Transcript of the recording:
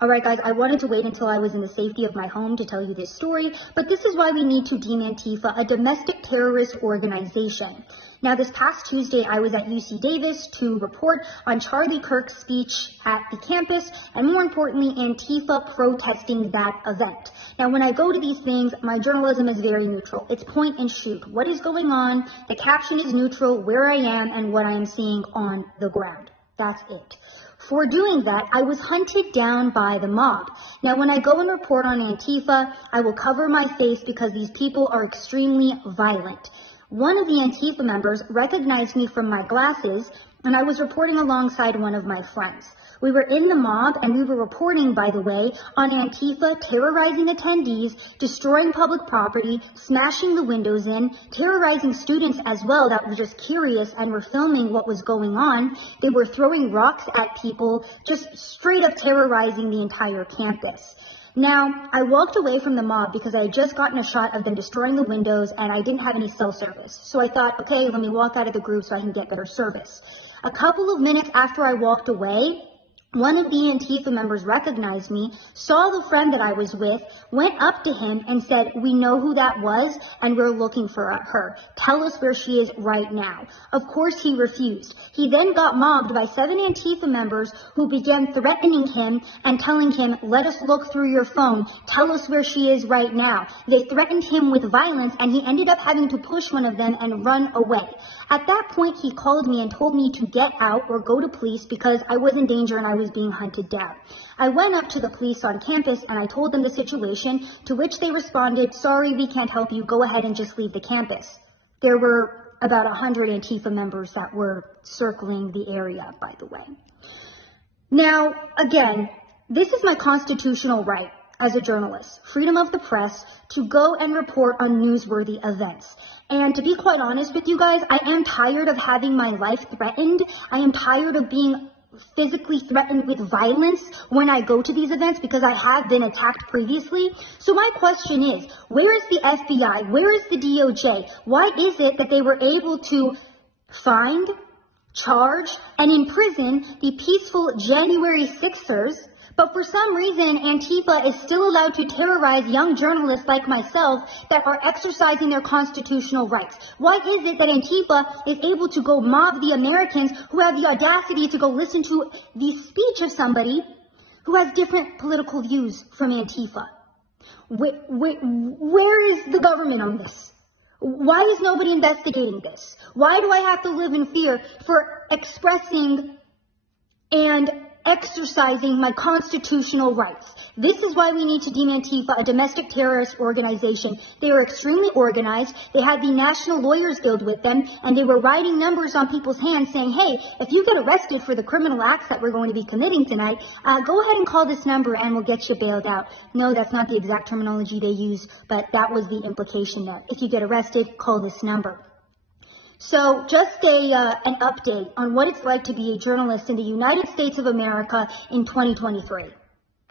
All right, guys, I wanted to wait until I was in the safety of my home to tell you this story, but this is why we need to deem Antifa a domestic terrorist organization. Now, this past Tuesday, I was at UC Davis to report on Charlie Kirk's speech at the campus, and more importantly, Antifa protesting that event. Now, when I go to these things, my journalism is very neutral. It's point and shoot. What is going on? The caption is neutral, where I am, and what I am seeing on the ground. That's it. For doing that, I was hunted down by the mob. Now, when I go and report on Antifa, I will cover my face because these people are extremely violent. One of the Antifa members recognized me from my glasses, and I was reporting alongside one of my friends. We were in the mob, and we were reporting, by the way, on Antifa terrorizing attendees, destroying public property, smashing the windows in, terrorizing students as well that were just curious and were filming what was going on. They were throwing rocks at people, just straight up terrorizing the entire campus. Now, I walked away from the mob because I had just gotten a shot of them destroying the windows and I didn't have any cell service. So I thought, okay, let me walk out of the group so I can get better service. A couple of minutes after I walked away, one of the Antifa members recognized me, saw the friend that I was with, went up to him and said, "We know who that was and we're looking for her. Tell us where she is right now." Of course he refused. He then got mobbed by 7 Antifa members who began threatening him and telling him, "Let us look through your phone. Tell us where she is right now." They threatened him with violence and he ended up having to push one of them and run away. At that point, he called me and told me to get out or go to police because I was in danger and I was being hunted down. I went up to the police on campus and I told them the situation, to which they responded, "Sorry, we can't help you. Go ahead and just leave the campus." There were about 100 Antifa members that were circling the area, by the way. Now, again, this is my constitutional right as a journalist, freedom of the press, to go and report on newsworthy events. And to be quite honest with you guys, I am tired of having my life threatened. I am tired of being physically threatened with violence when I go to these events because I have been attacked previously. So my question is, where is the FBI? Where is the DOJ? Why is it that they were able to find, charge, and imprison the peaceful January 6ers, but for some reason, Antifa is still allowed to terrorize young journalists like myself that are exercising their constitutional rights? Why is it that Antifa is able to go mob the Americans who have the audacity to go listen to the speech of somebody who has different political views from Antifa? Where is the government on this? Why is nobody investigating this? Why do I have to live in fear for expressing and exercising my constitutional rights? This is why we need to deem Antifa a domestic terrorist organization. They are extremely organized. They had the National Lawyers Guild with them, and they were writing numbers on people's hands saying, "Hey, if you get arrested for the criminal acts that we're going to be committing tonight, go ahead and call this number and we'll get you bailed out." No, that's not the exact terminology they use, but that was the implication there. If you get arrested, call this number. So just an update on what it's like to be a journalist in the United States of America in 2023.